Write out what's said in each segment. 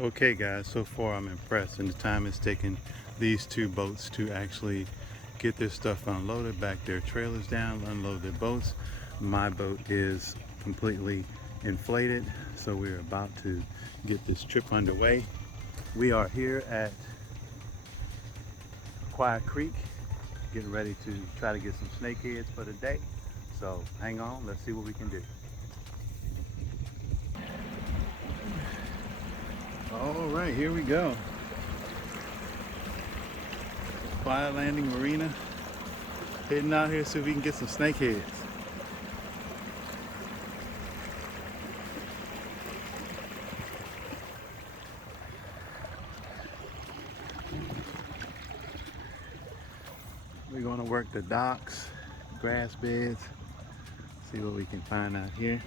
Okay guys, so far I'm impressed, and the time it's taken these two boats to actually get their stuff unloaded, back their trailers down, unload their boats. My boat is completely inflated, so we're about to get this trip underway. We are here at Aquia Creek, getting ready to try to get some snakeheads for the day. So hang on, let's see what we can do. All right, here we go. Aquia Landing Marina. Heading out here, see if we can get some snakeheads. We're going to work the docks, grass beds, see what we can find out here.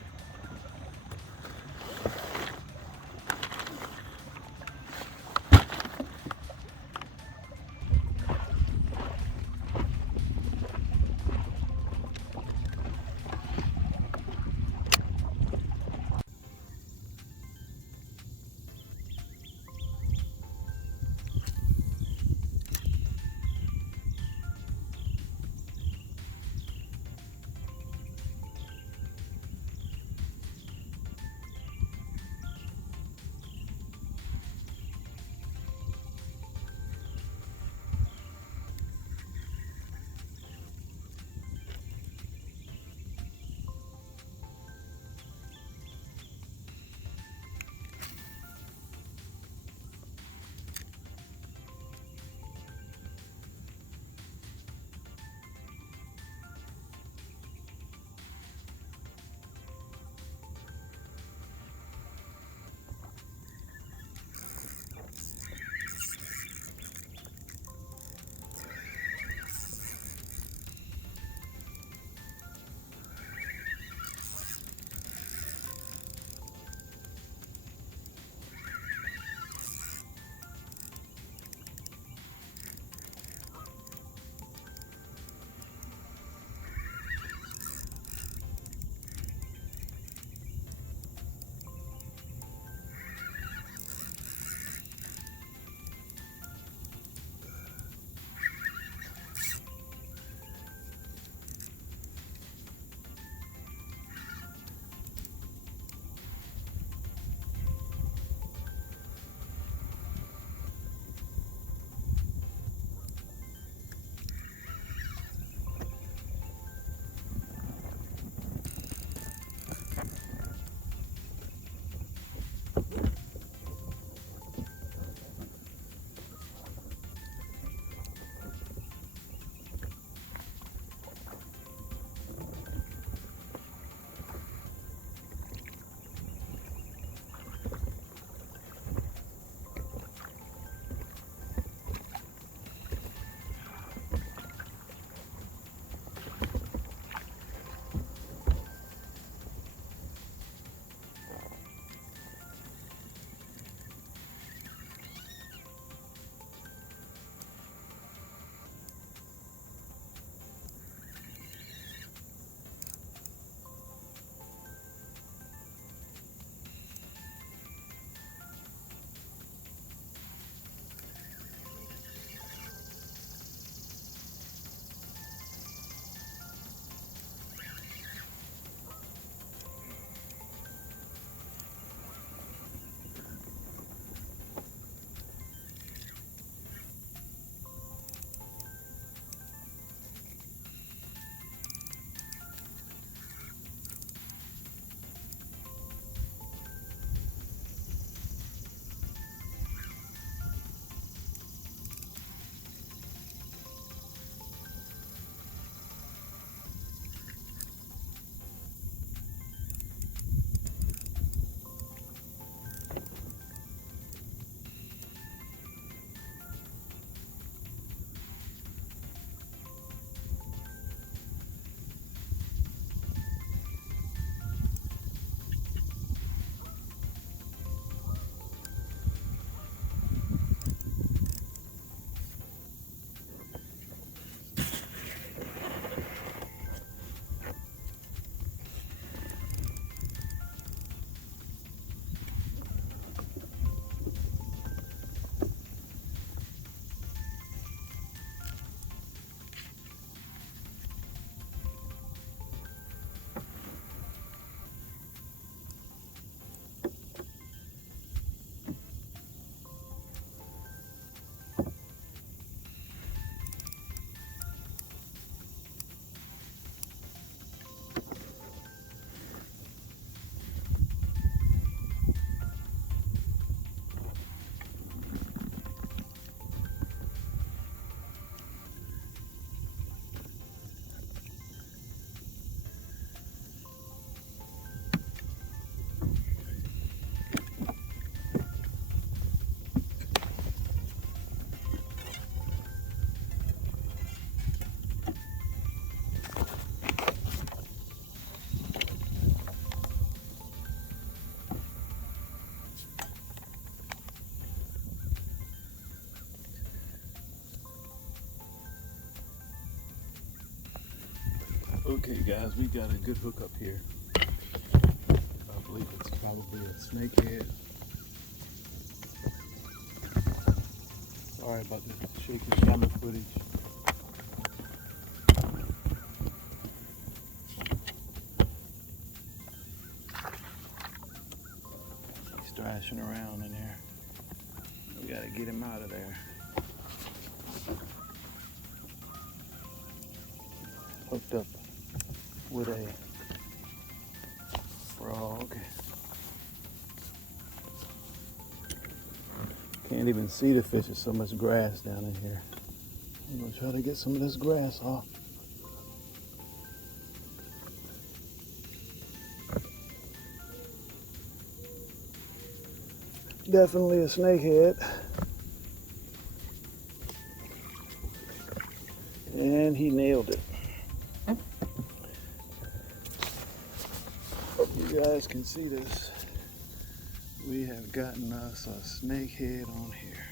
Okay guys, we got a good hook up here. I believe it's probably a snakehead. Sorry about the shaky camera footage. He's thrashing around in there. We gotta get him out of there. Hooked up with a frog. Can't even see the fish, there's so much grass down in here. I'm gonna try to get some of this grass off. Definitely a snakehead. And he nailed it. Hope you guys can see this. We have gotten us a snakehead on here.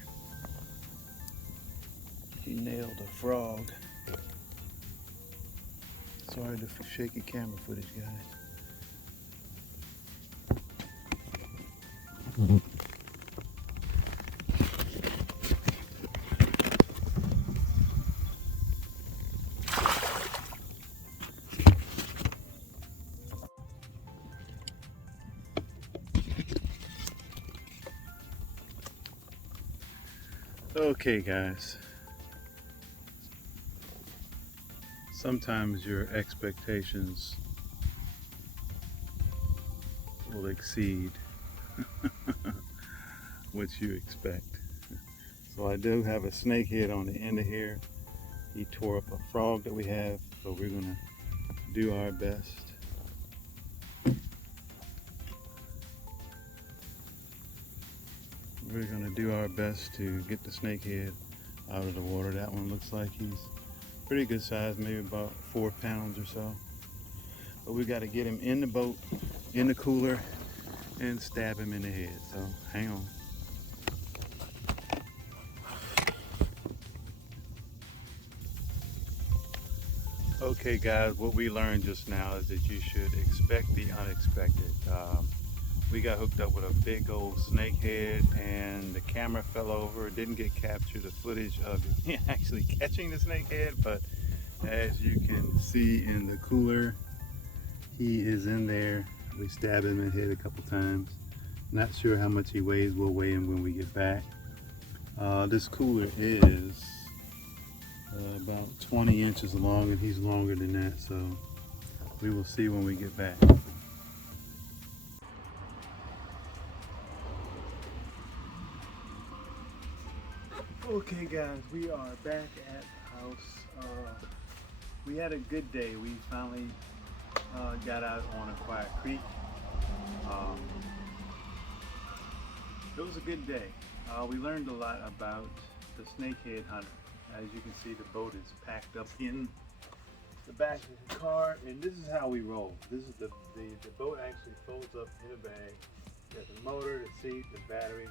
He nailed a frog. Sorry for shaky camera footage, guys. Okay guys, sometimes your expectations will exceed what you expect. So I do have a snakehead on the end of here. He tore up a frog that we have, so we're gonna do our best. We're gonna do our best to get the snakehead out of the water. That one looks like he's pretty good size, maybe about 4 pounds or so. But we gotta get him in the boat, in the cooler, and stab him in the head. So hang on. Okay guys, what we learned just now is that you should expect the unexpected. We got hooked up with a big old snakehead and the camera fell over. It didn't get captured the footage of it actually catching the snakehead, but as you can see in the cooler, he is in there. We stabbed him in the head a couple times. Not sure how much he weighs. We'll weigh him when we get back. This cooler is about 20 inches long, and he's longer than that, so we will see when we get back. Okay guys, we are back at the house. We had a good day. We finally got out on Aquia Creek. It was a good day. We learned a lot about the snakehead hunter. As you can see, the boat is packed up in the back of the car, and this is how we roll. This is the boat actually folds up in a bag. There's the motor, the seat, the battery,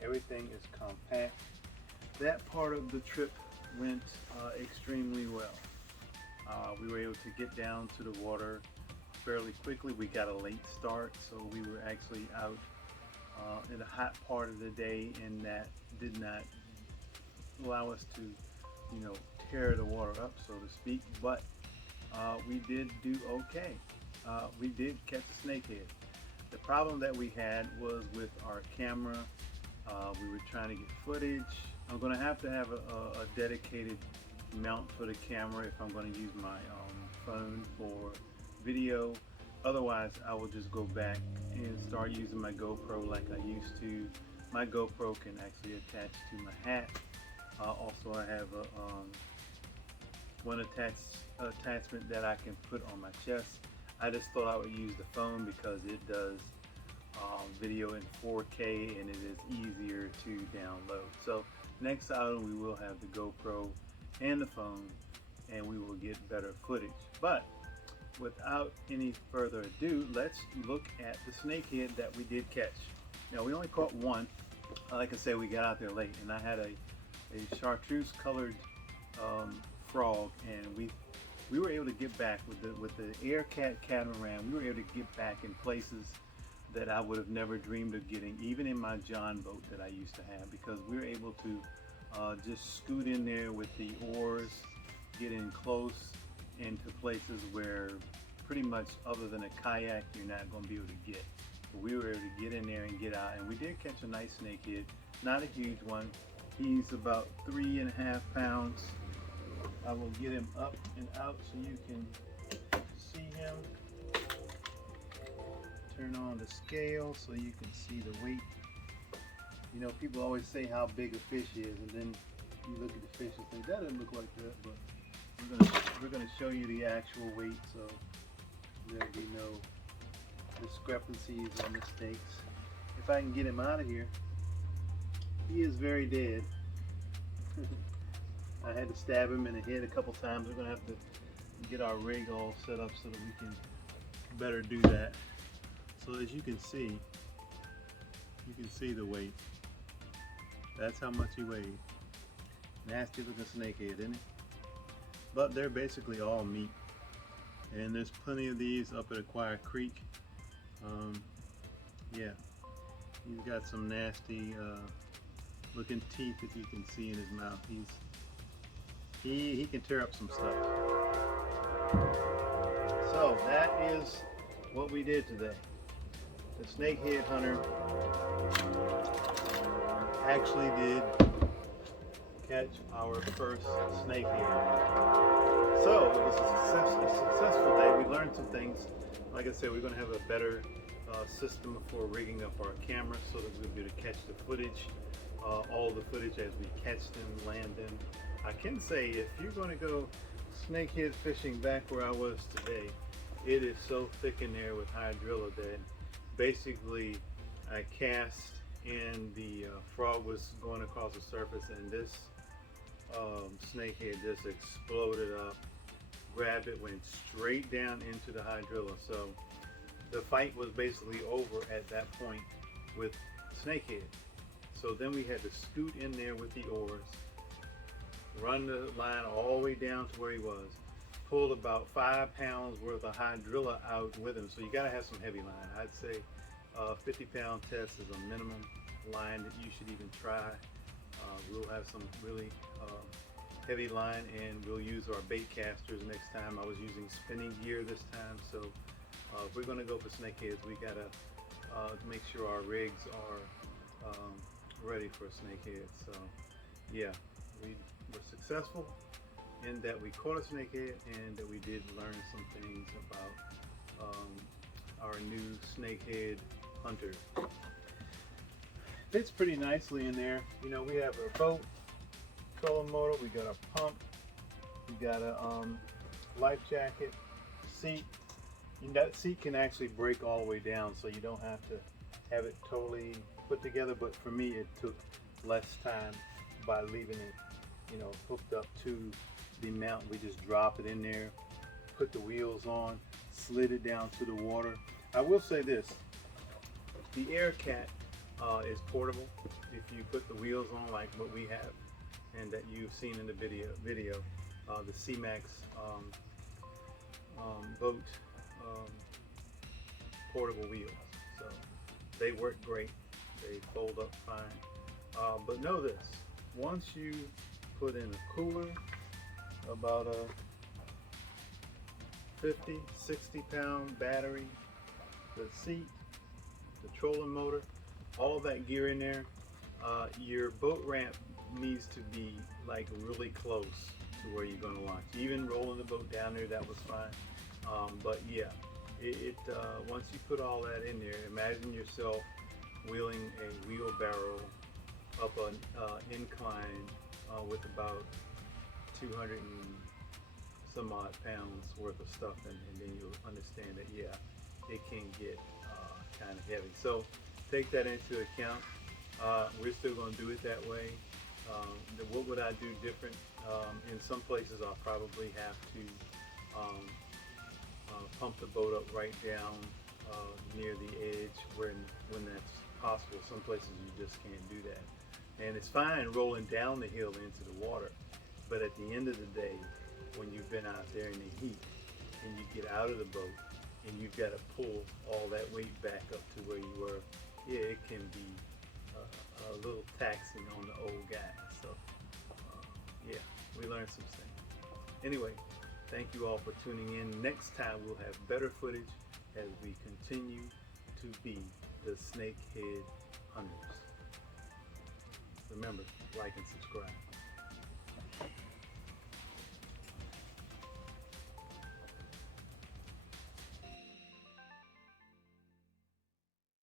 everything is compact. That part of the trip went extremely well. We were able to get down to the water fairly quickly. We got a late start, so we were actually out in the hot part of the day, and that did not allow us to, tear the water up, so to speak. But we did do okay. We did catch a snakehead. The problem that we had was with our camera. We were trying to get footage. I'm going to have a dedicated mount for the camera if I'm going to use my phone for video. Otherwise, I will just go back and start using my GoPro like I used to. My GoPro can actually attach to my hat. Also, I have one attachment that I can put on my chest. I just thought I would use the phone because it does video in 4K and it is easier to download. So next item, we will have the GoPro and the phone, and we will get better footage. But without any further ado, let's look at the snakehead that we did catch. Now, we only caught one. Like I said, we got out there late, and I had a chartreuse colored frog, and we were able to get back with the AirCat catamaran. We were able to get back in places that I would have never dreamed of getting, even in my John boat that I used to have, because we were able to just scoot in there with the oars, get in close into places where pretty much other than a kayak you're not going to be able to get. But we were able to get in there and get out, and we did catch a nice snakehead, not a huge one. He's about 3.5 pounds. I will get him up and out so you can see him. Turn on the scale so you can see the weight. You know, people always say how big a fish is, and then you look at the fish and think that doesn't look like that, but we're gonna show you the actual weight so there'll be no discrepancies or mistakes. If I can get him out of here, he is very dead. I had to stab him in the head a couple times. We're gonna have to get our rig all set up so that we can better do that. So as you can see the weight. That's how much he weighed. Nasty looking snakehead, isn't it? But they're basically all meat. And there's plenty of these up at Aquia Creek. Yeah, he's got some nasty looking teeth that you can see in his mouth. He can tear up some stuff. So that is what we did today. The snakehead hunter actually did catch our first snakehead. So it was a successful day. We learned some things. Like I said, we're going to have a better system for rigging up our camera so that we'll be able to catch the footage, all the footage as we catch them, land them. I can say if you're going to go snakehead fishing back where I was today, it is so thick in there with hydrilla that basically I cast and the frog was going across the surface, and this snakehead just exploded up, grabbed it, went straight down into the hydrilla. So the fight was basically over at that point with snakehead. So then we had to scoot in there with the oars, run the line all the way down to where he was, pulled about 5 pounds worth of hydrilla out with him. So you got to have some heavy line. I'd say 50-pound test is a minimum line that you should even try. We'll have some really heavy line, and we'll use our bait casters next time. I was using spinning gear this time, so if we're going to go for snakeheads, we got to make sure our rigs are ready for snakeheads. So yeah, we were successful in that we caught a snakehead and that we did learn some things about our new snakehead hunter. Fits pretty nicely in there. You know, we have our boat, trolling motor, we got a pump, we got a life jacket, seat. And that seat can actually break all the way down, so you don't have to have it totally put together. But for me, it took less time by leaving it, you know, hooked up to the mount. We just drop it in there, put the wheels on, slid it down to the water. I will say this, the AirCat is portable. If you put the wheels on like what we have and that you've seen in the video, the C-Max boat portable wheels. So they work great. They fold up fine. But know this, once you put in a cooler, about a 50, 60-pound battery, the seat, the trolling motor, all that gear in there, your boat ramp needs to be like really close to where you're going to launch. Even rolling the boat down there, that was fine. But yeah, once you put all that in there, imagine yourself wheeling a wheelbarrow up an incline with about 200 and some odd pounds worth of stuff, and then you'll understand that yeah, it can get kind of heavy. So take that into account. We're still going to do it that way. What would I do different? In some places I'll probably have to pump the boat up right down near the edge when that's possible. Some places you just can't do that. And it's fine rolling down the hill into the water, but at the end of the day, when you've been out there in the heat and you get out of the boat and you've got to pull all that weight back up to where you were. Yeah, it can be a little taxing on the old guys. So yeah, we learned some things. Anyway, thank you all for tuning in. Next time we'll have better footage as we continue to be the Snakehead hunters. Remember, like and subscribe.